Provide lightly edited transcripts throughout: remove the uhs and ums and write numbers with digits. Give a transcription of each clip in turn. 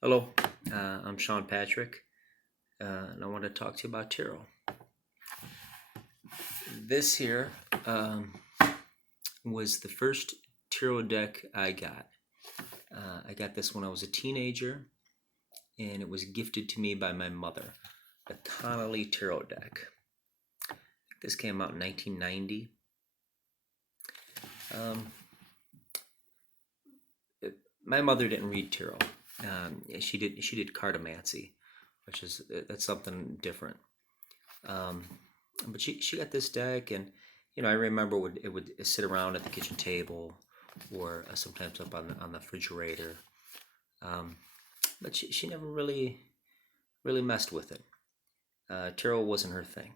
Hello, I'm Sean Patrick, and I want to talk to you about tarot. This here was the first tarot deck I got. I got this when I was a teenager, and it was gifted to me by my mother, the Connolly Tarot deck. This came out in 1990. My mother didn't read tarot. She did cartomancy, which is that's something different. But she got this deck, and I remember it would sit around at the kitchen table, or sometimes up on the refrigerator. But she never really messed with it. Tarot wasn't her thing.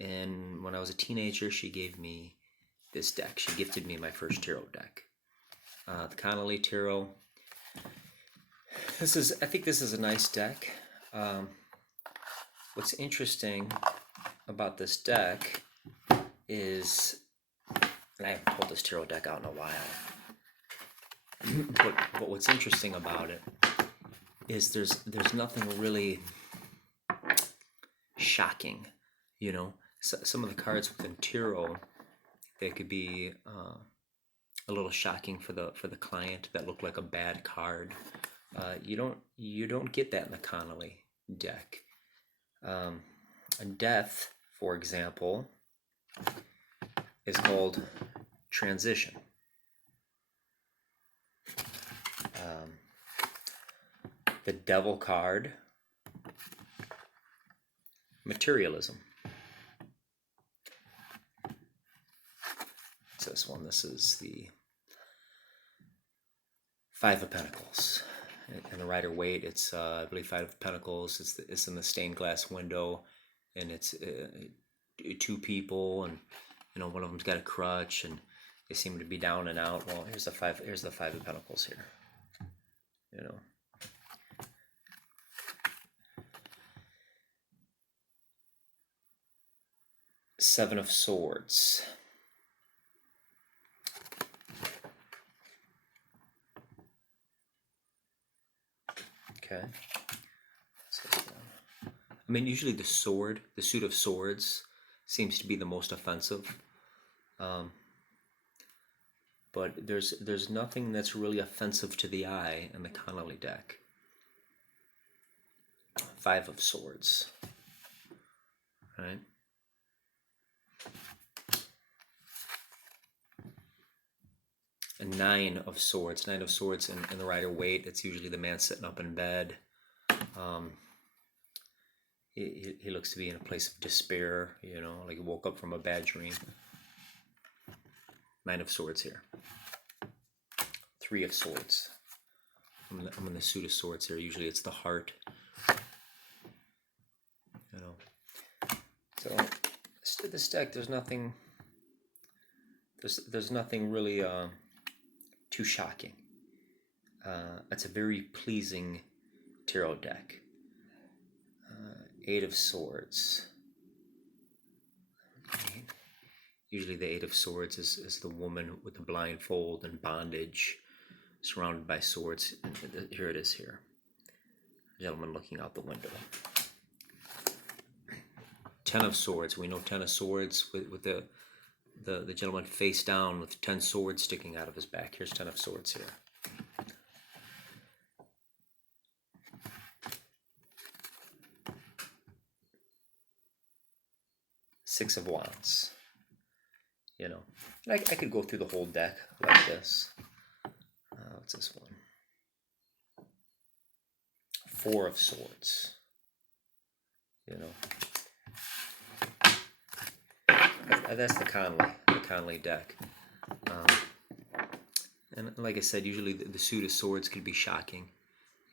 And when I was a teenager, she gave me this deck. She gifted me my first tarot deck, the Connolly Tarot. I think this is a nice deck. What's interesting about this deck is, and I haven't pulled this tarot deck out in a while, but what's interesting about it is there's nothing really shocking. Some of the cards within tarot, they could be a little shocking for the client, that look like a bad card. You don't get that in the Connolly deck. A death, for example, is called transition. The devil card, materialism. It's this one. This is the Five of Pentacles. And the Rider-Waite, it's I believe Five of Pentacles. It's in the stained glass window, and it's two people, and one of them's got a crutch, and they seem to be down and out. Well, here's the Five of Pentacles here. Seven of Swords. Okay. I mean, usually the suit of swords, seems to be the most offensive. But there's nothing that's really offensive to the eye in the Connolly deck. Five of Swords. Right? A Nine of Swords. Nine of Swords in the Rider-Waite, it's usually the man sitting up in bed. He looks to be in a place of despair, like he woke up from a bad dream. Nine of Swords here. Three of Swords. I'm in the suit of swords here. Usually it's the heart. So this deck, there's nothing really too shocking. It's a very pleasing tarot deck. Eight of Swords. Usually the Eight of Swords is the woman with the blindfold and bondage, surrounded by swords. Here it is here. Gentleman looking out the window. Ten of Swords. We know Ten of Swords with the gentleman face down with 10 swords sticking out of his back. Here's Ten of Swords here. Six of Wands. And I could go through the whole deck like this. What's this one? Four of Swords. That's the Connolly deck. And like I said, usually the suit of swords could be shocking.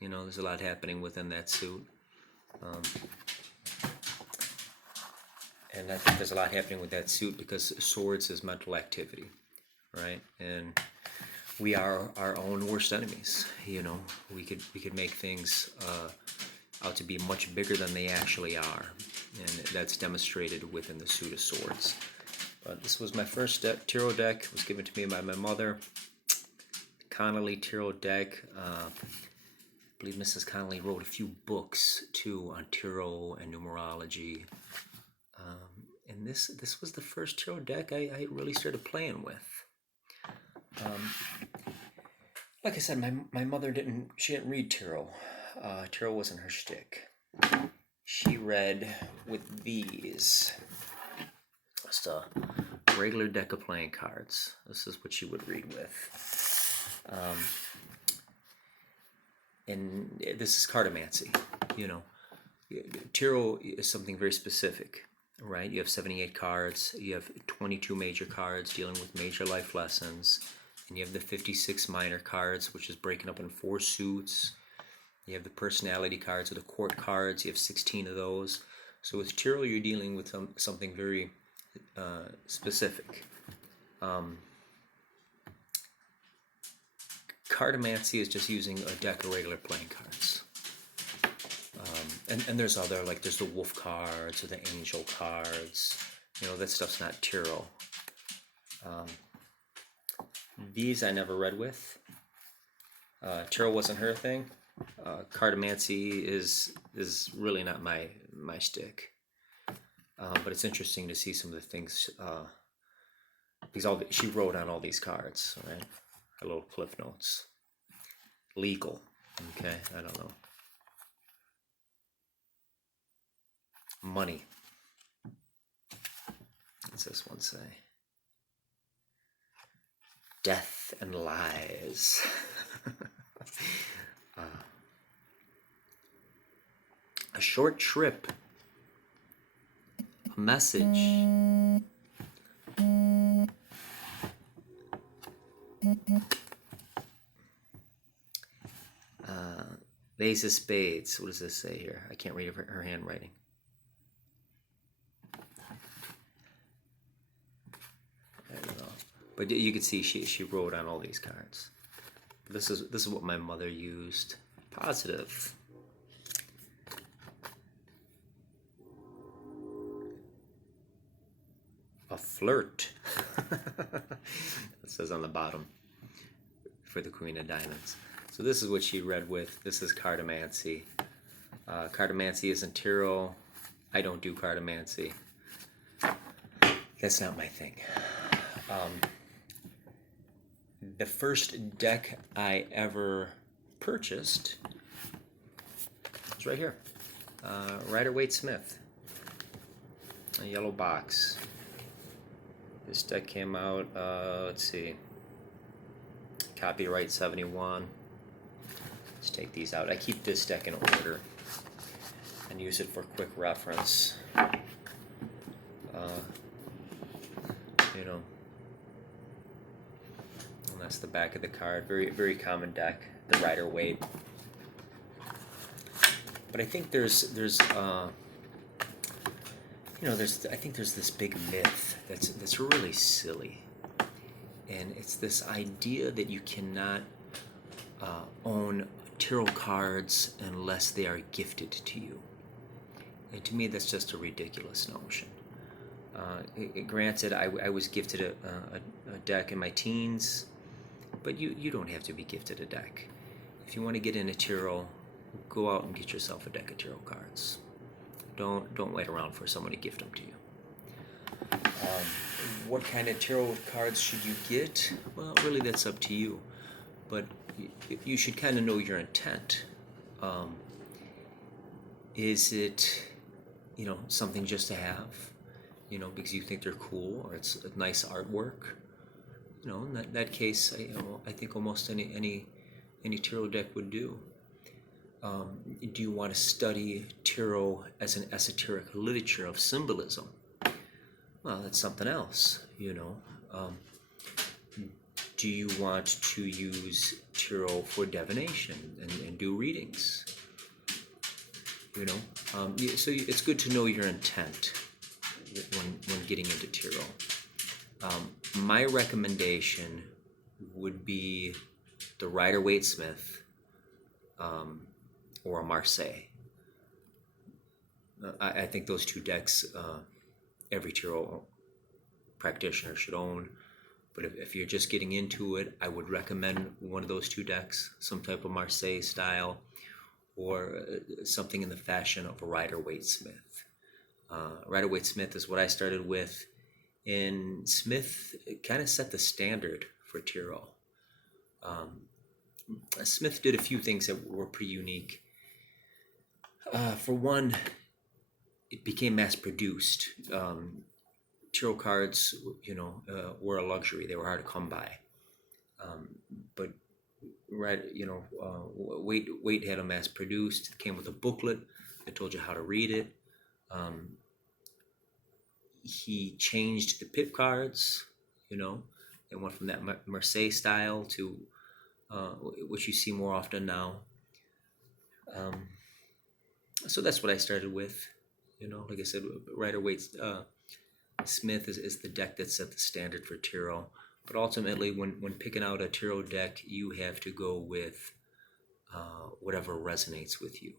There's a lot happening within that suit. And I think there's a lot happening with that suit because swords is mental activity, right? And we are our own worst enemies. We could make things out to be much bigger than they actually are, and that's demonstrated within the suit of swords. But this was my first tarot deck. It was given to me by my mother. Connolly Tarot deck. believe Mrs. Connolly wrote a few books too on tarot and numerology. And this was the first tarot deck I really started playing with. Like I said, my mother didn't read tarot. Tarot wasn't her shtick. She read with these. Just a regular deck of playing cards. This is what she would read with. And this is cartomancy. Tarot is something very specific, right? You have 78 cards. You have 22 major cards dealing with major life lessons. And you have the 56 minor cards, which is breaking up in 4 suits. You have the personality cards or the court cards. You have 16 of those. So with tarot, you're dealing with something very specific. Cartomancy is just using a deck of regular playing cards. And there's other, like there's the wolf cards or the angel cards. That stuff's not tarot. These I never read with. Tarot wasn't her thing. Cartomancy is really not my shtick. But it's interesting to see some of the things because she wrote on all these cards, right? Her little cliff notes. Legal. Okay, I don't know. Money. What's this one say? Death and lies. A short trip. A message. Ace of Spades. What does this say here? I can't read her handwriting. I don't know. But you can see she wrote on all these cards. This is what my mother used. Positive. A flirt. It says on the bottom for the Queen of Diamonds. So this is what she read with. This is cartomancy. Cartomancy isn't tarot. I don't do cartomancy. That's not my thing. The first deck I ever purchased is right here. Rider-Waite-Smith. A yellow box. This deck came out, let's see, copyright 71. Let's take these out. I keep this deck in order and use it for quick reference. And that's the back of the card. Very, very common deck, the Rider-Waite. But I think there's this big myth that's really silly, and it's this idea that you cannot own tarot cards unless they are gifted to you. And to me, that's just a ridiculous notion. Granted, I was gifted a deck in my teens, but you don't have to be gifted a deck. If you want to get into tarot, go out and get yourself a deck of tarot cards. Don't wait around for someone to gift them to you. What kind of tarot cards should you get? Well, really, that's up to you. But you should kind of know your intent. Is it, something just to have, because you think they're cool or it's a nice artwork? In that case, I think almost any tarot deck would do. Do you want to study tarot as an esoteric literature of symbolism? Well, that's something else, Do you want to use tarot for divination and do readings? So it's good to know your intent when getting into tarot. My recommendation would be the Rider-Waite-Smith or a Marseille. I think those two decks every tarot practitioner should own. But if you're just getting into it, I would recommend one of those two decks, some type of Marseille style, or something in the fashion of a Rider-Waite Smith. Rider-Waite Smith is what I started with, and Smith kind of set the standard for Tiro. Um, Smith did a few things that were pretty unique. For one, it became mass produced. Tiro cards, were a luxury. They were hard to come by. But right, Waite had them mass produced. It came with a booklet that told you how to read it. He changed the pip cards. It went from that Marseille style to which you see more often now. So that's what I started with. Like I said, Rider-Waite Smith is the deck that set the standard for Tiro. But ultimately, when picking out a Tiro deck, you have to go with whatever resonates with you.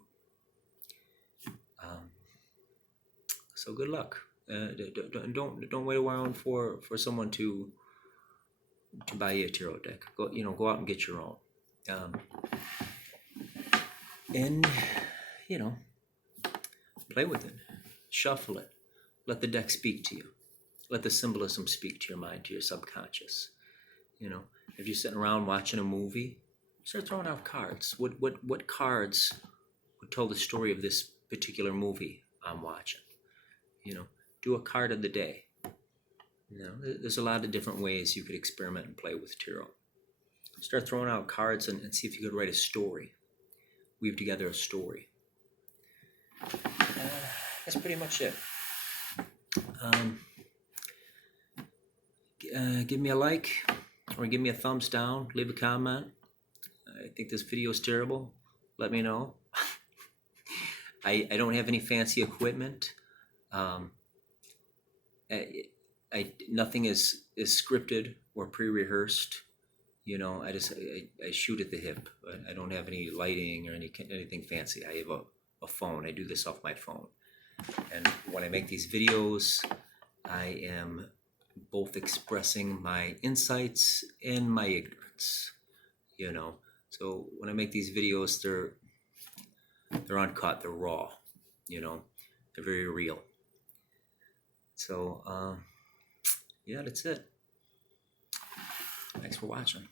So good luck. Don't wait around for someone to buy you a Tiro deck. Go out and get your own. And play with it, shuffle it, let the deck speak to you, let the symbolism speak to your mind, to your subconscious. If you're sitting around watching a movie, start throwing out cards. What cards would tell the story of this particular movie I'm watching? Do a card of the day. There's a lot of different ways you could experiment and play with Tiro. Start throwing out cards and see if you could write a story, weave together a story. That's pretty much it. Give me a like or give me a thumbs down. Leave a comment. I think this video is terrible. Let me know. I don't have any fancy equipment. Nothing is scripted or pre-rehearsed. I shoot at the hip. I don't have any lighting or anything fancy. I have a phone. I do this off my phone. And when I make these videos, I am both expressing my insights and my ignorance. So when I make these videos, they're uncut, they're raw. They're very real. So yeah, that's it. Thanks for watching.